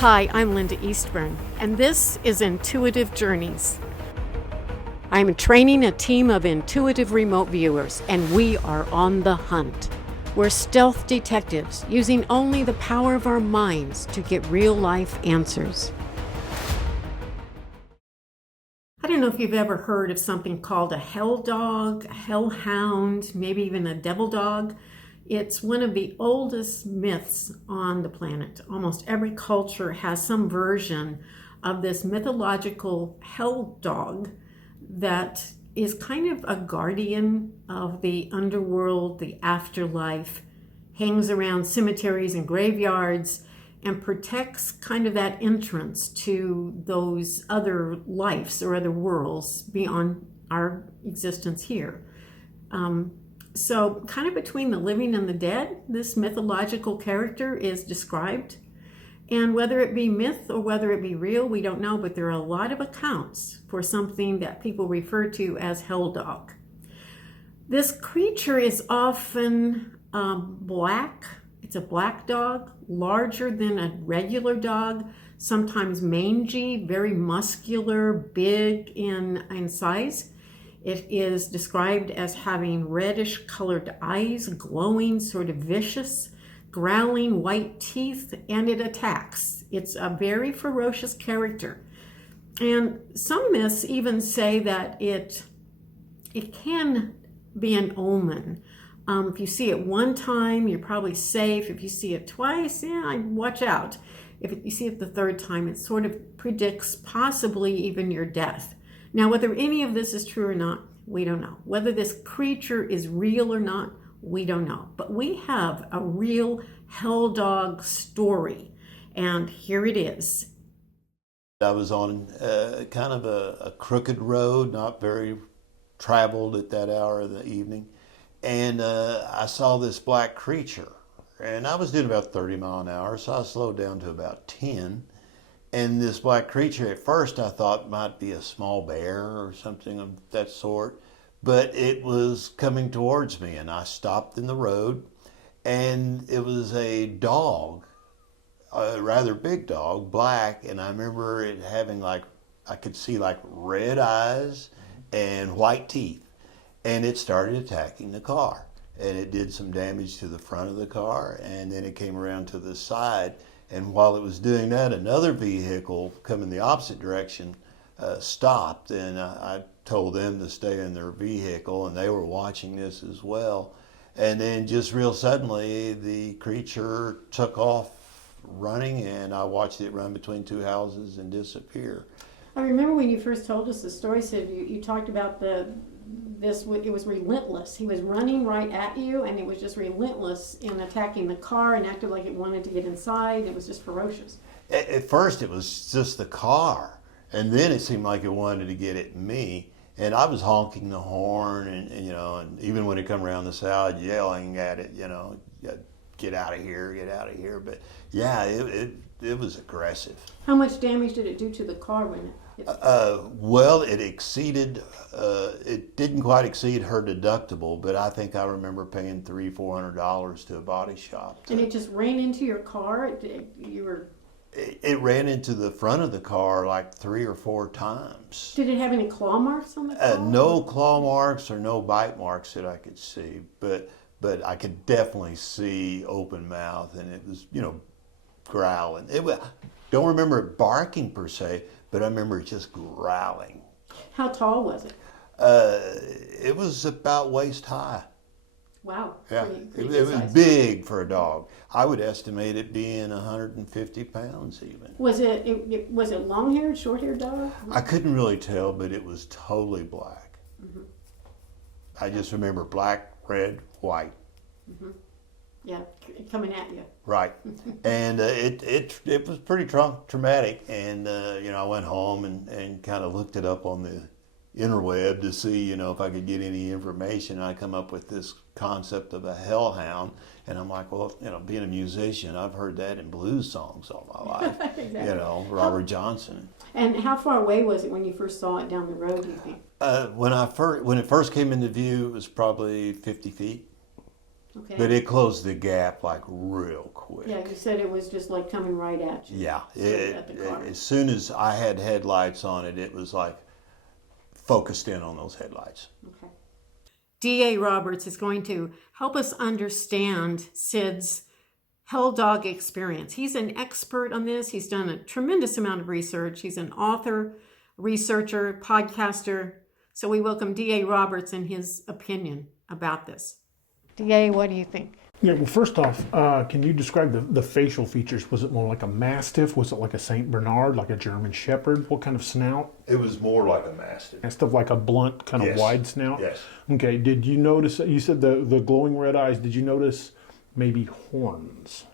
Hi, I'm Linda Eastburn, and this is Intuitive Journeys. I'm training a team of intuitive remote viewers, and we are on the hunt. We're stealth detectives using only the power of our minds to get real-life answers. I don't know if you've ever heard of something called a hell dog, a hellhound, maybe even a devil dog. It's one of the oldest myths on the planet. Almost every culture has some version of this mythological hell dog that is kind of a guardian of the underworld, the afterlife, hangs around cemeteries and graveyards, and protects kind of that entrance to those other lives or other worlds beyond our existence here. So kind of between the living and the dead, this mythological character is described. And whether it be myth or whether it be real, we don't know, but there are a lot of accounts for something that people refer to as hell dog. This creature is often black. It's a black dog, larger than a regular dog, sometimes mangy, very muscular, big in size. It is described as having reddish colored eyes, glowing, sort of vicious, growling white teeth, and it attacks. It's a very ferocious character. And some myths even say that it can be an omen. If you see it one time, you're probably safe. If you see it twice, watch out. If you see it the third time, it sort of predicts possibly even your death. Now, whether any of this is true or not, we don't know. Whether this creature is real or not, we don't know. But we have a real hell dog story, and here it is. I was on kind of a crooked road, not very traveled at that hour of the evening, and I saw this black creature. And I was doing about 30 miles an hour, so I slowed down to about 10. And this black creature, at first I thought might be a small bear or something of that sort, but it was coming towards me, and I stopped in the road, and it was a dog, a rather big dog, black, and I remember it having I could see red eyes and white teeth, and it started attacking the car, and it did some damage to the front of the car, and then it came around to the side. And while it was doing that, another vehicle coming the opposite direction stopped, and I told them to stay in their vehicle, and they were watching this as well. And then just real suddenly, the creature took off running, and I watched it run between two houses and disappear. I remember when you first told us the story, Sid, you talked about it was relentless. He was running right at you, and it was just relentless in attacking the car and acted like it wanted to get inside. It was just ferocious. At first, it was just the car, and then it seemed like it wanted to get at me. And I was honking the horn, and even when it come around the side, yelling at it, get out of here, get out of here. But yeah, it was aggressive. How much damage did it do to the car when it? Well, it didn't quite exceed her deductible, but I think I remember paying $300-400 to a body shop. And it just ran into your car? It ran into the front of the car like 3 or 4 times. Did it have any claw marks on the car? No claw marks or no bite marks that I could see, but I could definitely see open mouth, and it was, growling. Don't remember it barking per se, but I remember it just growling. How tall was it? It was about waist high. Wow. Yeah, pretty it was big for a dog. I would estimate it being 150 pounds even. Was it long-haired, short-haired dog? I couldn't really tell, but it was totally black. Mm-hmm. I just remember black, red, white. Mm-hmm. Yeah, coming at you. Right, and it was pretty traumatic. And I went home and kind of looked it up on the interweb to see if I could get any information. I come up with this concept of a hellhound, and I'm like, well, being a musician, I've heard that in blues songs all my life. Exactly. Robert Johnson. And how far away was it when you first saw it down the road, do you think? When it first came into view, it was probably 50 feet. Okay. But it closed the gap like real quick. Yeah, you said it was just like coming right at you. Yeah, Straight at the car. as soon as I had headlights on it, it was like focused in on those headlights. Okay. D.A. Roberts is going to help us understand Sid's hell dog experience. He's an expert on this. He's done a tremendous amount of research. He's an author, researcher, podcaster. So we welcome D.A. Roberts and his opinion about this. D.A., what do you think? Yeah, well, first off, can you describe the facial features? Was it more like a Mastiff? Was it like a St. Bernard, like a German Shepherd? What kind of snout? It was more like a Mastiff. Mastiff, like a blunt, kind of wide snout? Yes. Okay, did you notice, you said the glowing red eyes, did you notice maybe horns?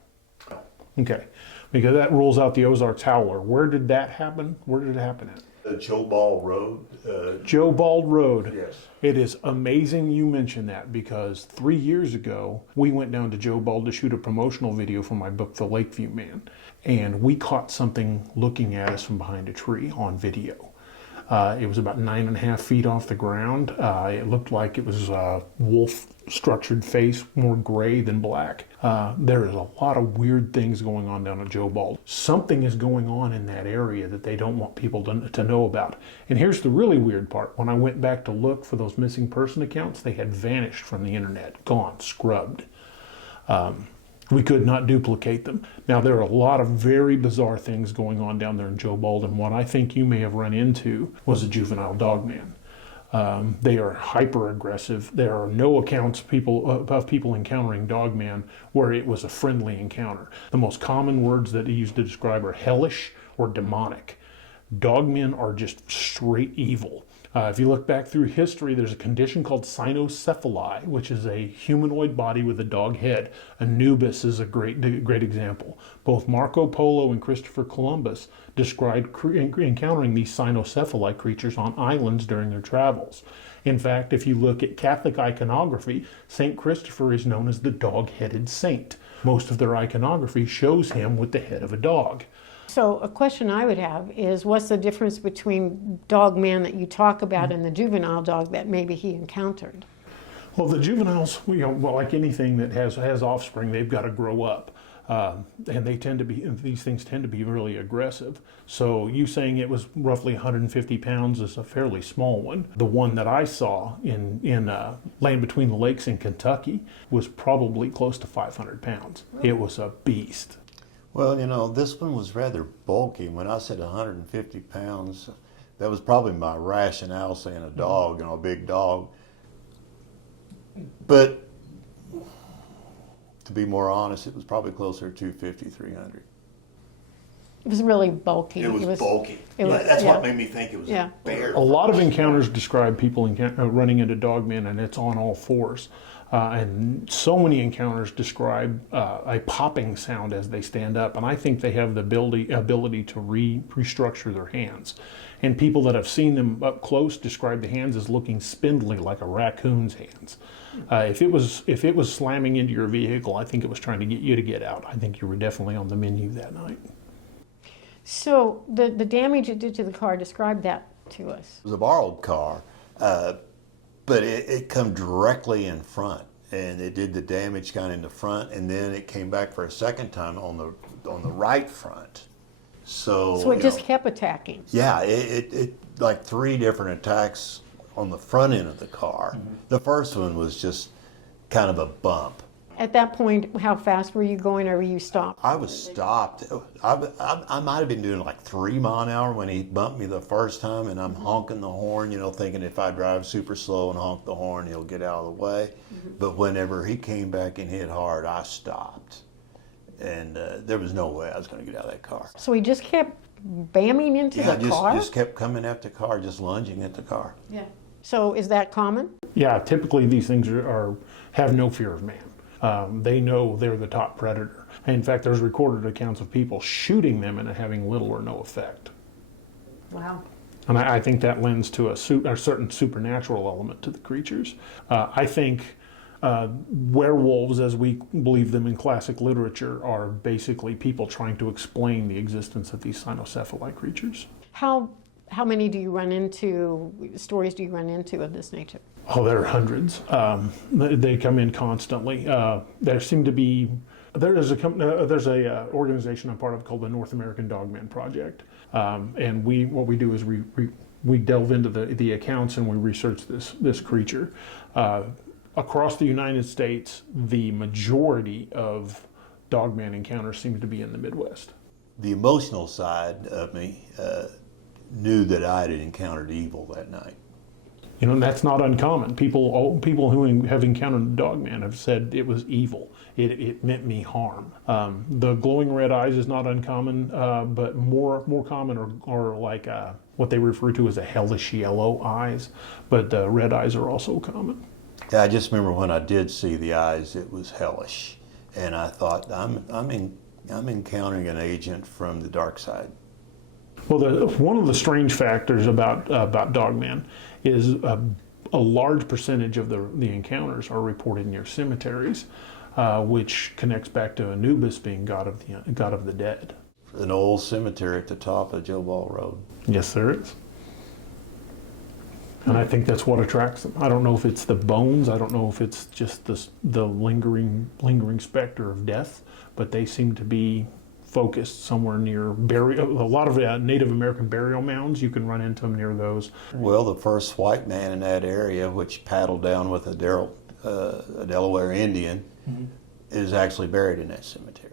Okay, because that rules out the Ozarks Howler. Where did that happen? Where did it happen at? Joe Ball Road. Joe Bald Road. Yes. It is amazing you mentioned that because 3 years ago, we went down to Joe Bald to shoot a promotional video for my book, The Lakeview Man. And we caught something looking at us from behind a tree on video. It was about 9.5 feet off the ground. It looked like it was a wolf structured face, more gray than black. There is a lot of weird things going on down at Joe Bald. Something is going on in that area that they don't want people to know about. And here's the really weird part. When I went back to look for those missing person accounts, they had vanished from the internet, gone, scrubbed. We could not duplicate them. Now, there are a lot of very bizarre things going on down there in Joe Bald, and what I think you may have run into was a juvenile dog man. They are hyper aggressive. There are no accounts of people encountering dogman where it was a friendly encounter. The most common words that they use to describe are hellish or demonic. Dogmen are just straight evil. If you look back through history, there's a condition called cynocephaly, which is a humanoid body with a dog head. Anubis is a great example. Both Marco Polo and Christopher Columbus described encountering these cynocephaly creatures on islands during their travels. In fact, if you look at Catholic iconography, St. Christopher is known as the dog-headed saint. Most of their iconography shows him with the head of a dog. So a question I would have is, what's the difference between dog man that you talk about and the juvenile dog that maybe he encountered? Well, the juveniles, like anything that has offspring, they've got to grow up. And these things tend to be really aggressive. So you saying it was roughly 150 pounds is a fairly small one. The one that I saw in Land Between the Lakes in Kentucky was probably close to 500 pounds. It was a beast. Well, this one was rather bulky. When I said 150 pounds, that was probably my rationale saying a dog, a big dog. But to be more honest, it was probably closer to 250, 300. It was really bulky. It was bulky. That's what made me think it was a bear. A lot of encounters describe people running into dogmen, and it's on all fours. And so many encounters describe a popping sound as they stand up, and I think they have the ability to restructure their hands. And people that have seen them up close describe the hands as looking spindly, like a raccoon's hands. If it was slamming into your vehicle, I think it was trying to get you to get out. I think you were definitely on the menu that night. So the damage it did to the car, describe that to us. It was a borrowed car, but it come directly in front, and it did the damage kind of in the front, and then it came back for a second time on the right front. So it just kept attacking. Yeah, it like 3 different attacks on the front end of the car. Mm-hmm. The first one was just kind of a bump. At that point, how fast were you going, or were you stopped? I was stopped. I might have been doing like 3 miles an hour when he bumped me the first time, and I'm honking the horn, thinking if I drive super slow and honk the horn, he'll get out of the way. Mm-hmm. But whenever he came back and hit hard, I stopped. And there was no way I was going to get out of that car. So he just kept bamming into the car? Yeah, just kept coming at the car, just lunging at the car. Yeah. So is that common? Yeah, typically these things have no fear of man. They know they're the top predator. In fact, there's recorded accounts of people shooting them and it having little or no effect. Wow. And I think that lends to a certain supernatural element to the creatures. I think werewolves, as we believe them in classic literature, are basically people trying to explain the existence of these cynocephaly creatures. How how many do you run into, stories do you run into of this nature? Oh, there are hundreds. They come in constantly. There seem to be there's a organization I'm part of called the North American Dogman Project, and what we do is we delve into the accounts and we research this creature. Across the United States, the majority of Dogman encounters seem to be in the Midwest. The emotional side of me knew that I had encountered evil that night. You know, and that's not uncommon. People who have encountered the Dogman have said it was evil. It meant me harm. The glowing red eyes is not uncommon, but more common are like what they refer to as a hellish yellow eyes. But red eyes are also common. Yeah, I just remember when I did see the eyes, it was hellish, and I thought I'm encountering an agent from the dark side. Well, one of the strange factors about Dogman is a large percentage of the encounters are reported near cemeteries, which connects back to Anubis being god of the dead. An old cemetery at the top of Joe Ball Road. Yes, there is. And I think that's what attracts them. I don't know if it's the bones. I don't know if it's just the lingering specter of death, but they seem to be focused somewhere near a lot of Native American burial mounds. You can run into them near those. Well, the first white man in that area, which paddled down with a Delaware Indian, is actually buried in that cemetery.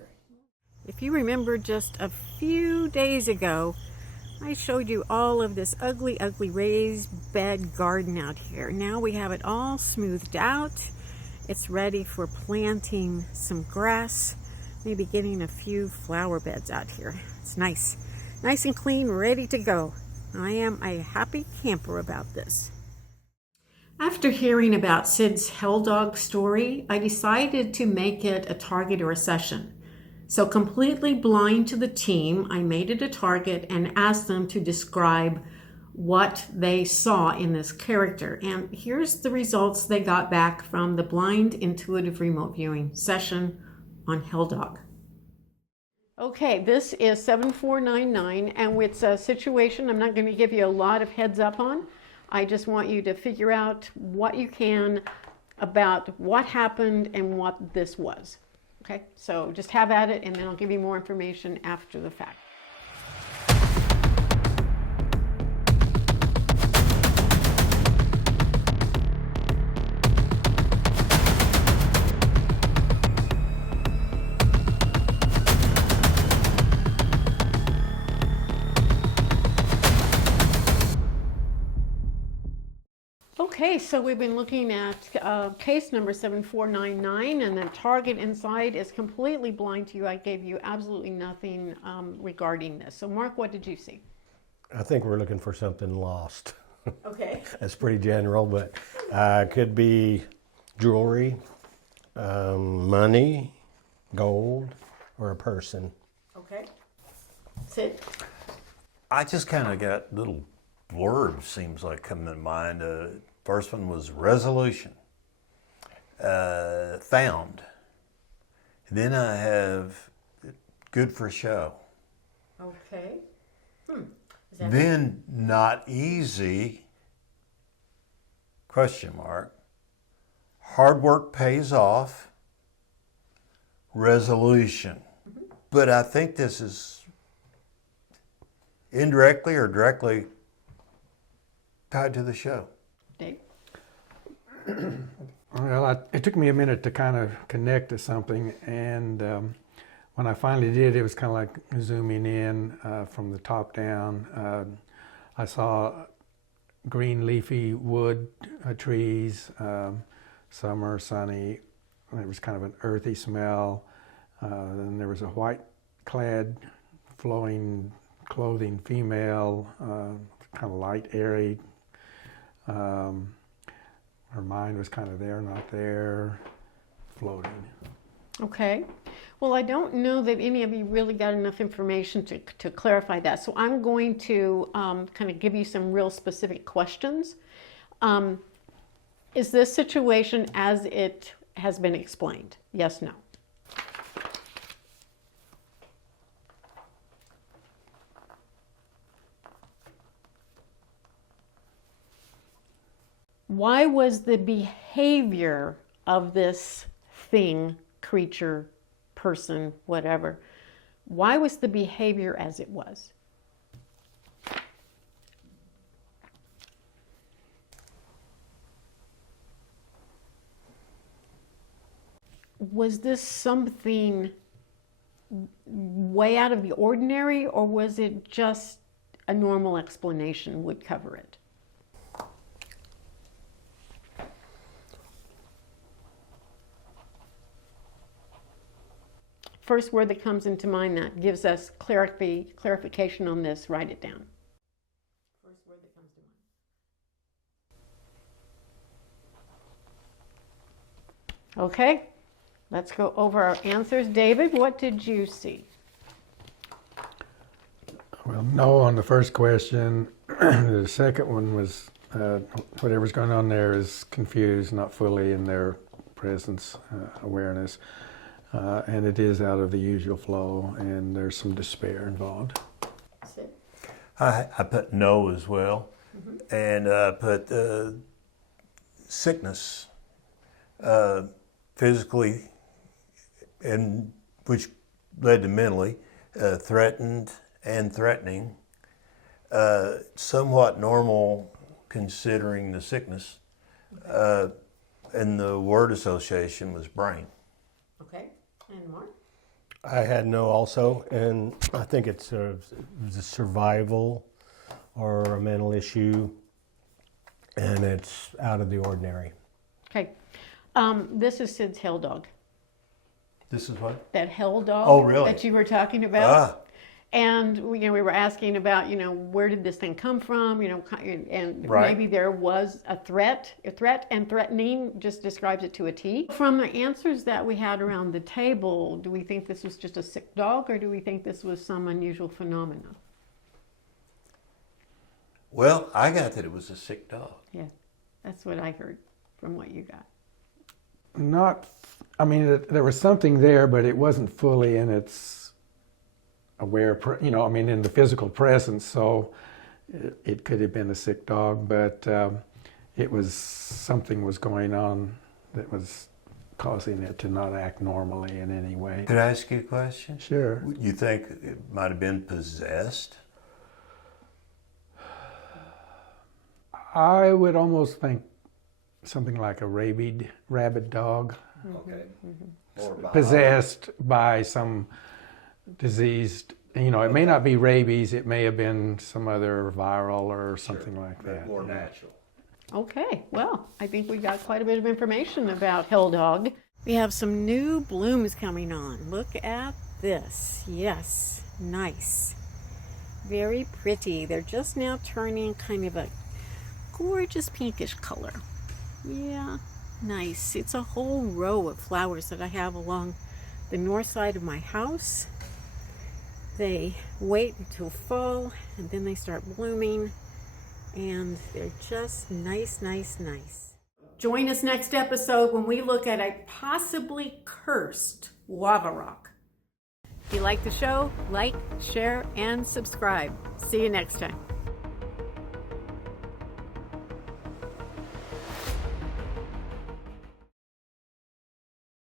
If you remember just a few days ago, I showed you all of this ugly raised bed garden out here. Now we have it all smoothed out. It's ready for planting some grass, maybe getting a few flower beds out here. It's nice and clean, ready to go. I am a happy camper about this. After hearing about Sid's Hell Dog story, I decided to make it a target or a session. So completely blind to the team, I made it a target and asked them to describe what they saw in this character. And here's the results they got back from the blind intuitive remote viewing session on Hell Dog. Okay, this is 7499, and it's a situation I'm not going to give you a lot of heads up on. I just want you to figure out what you can about what happened and what this was. Okay, so just have at it, and then I'll give you more information after the fact. Okay, so we've been looking at case number 7499, and the target inside is completely blind to you. I gave you absolutely nothing regarding this. So Mark, what did you see? I think we're looking for something lost. Okay. That's pretty general, but could be jewelry, money, gold, or a person. Okay. Sid? I just kind of got little blurbs, seems like, coming to mind. First one was resolution, found. Then I have good for show. Okay. Then not easy, question mark. Hard work pays off, resolution. But I think this is indirectly or directly tied to the show. Dave? Well, it took me a minute to kind of connect to something, and when I finally did, it was kind of like zooming in from the top down. I saw green leafy wood trees, summer, sunny, and it was kind of an earthy smell. Then there was a white-clad, flowing clothing female, kind of light, airy. Her mind was kind of there, not there, floating. Okay. Well, I don't know that any of you really got enough information to clarify that. So I'm going to kind of give you some real specific questions. Is this situation as it has been explained? Yes, no? Why was the behavior of this thing, creature, person, whatever, why was the behavior as it was? Was this something way out of the ordinary, or was it just a normal explanation would cover it? First word that comes into mind that gives us clarification on this, write it down. First word that comes to mind. Okay, let's go over our answers. David, what did you see? Well, no on the first question. The second one was whatever's going on there is confused, not fully in their presence, awareness. And it is out of the usual flow, and there's some despair involved. I put no as well, and put sickness, physically, and which led to mentally, threatened and threatening, somewhat normal considering the sickness, and the word association was brain. Okay, and Mark? I had no also, and I think it's a survival or a mental issue, and it's out of the ordinary. Okay, this is Sid's hell dog. This is what? That hell dog Oh, really? that you were talking about. And we were asking about, where did this thing come from? And Right. maybe there was a threat, and threatening just describes it to a T. From the answers that we had around the table, do we think this was just a sick dog, or do we think this was some unusual phenomena? Well, I got that it was a sick dog. Yeah, that's what I heard from what you got. There was something there, but it wasn't fully in its aware, in the physical presence, so it could have been a sick dog, but something was going on that was causing it to not act normally in any way. Could I ask you a question? Sure. You think it might have been possessed? I would almost think something like a rabid dog, Okay. possessed by some diseased, it may not be rabies, it may have been some other viral or something like that. More natural. Okay, well, I think we got quite a bit of information about hell dog. We have some new blooms coming on. Look at this. Yes, nice. Very pretty. They're just now turning kind of a gorgeous pinkish color. Yeah, nice. It's a whole row of flowers that I have along the north side of my house. They wait until fall and then they start blooming, and they're just nice, nice, nice. Join us next episode when we look at a possibly cursed lava rock. If you like the show, like, share, and subscribe. See you next time.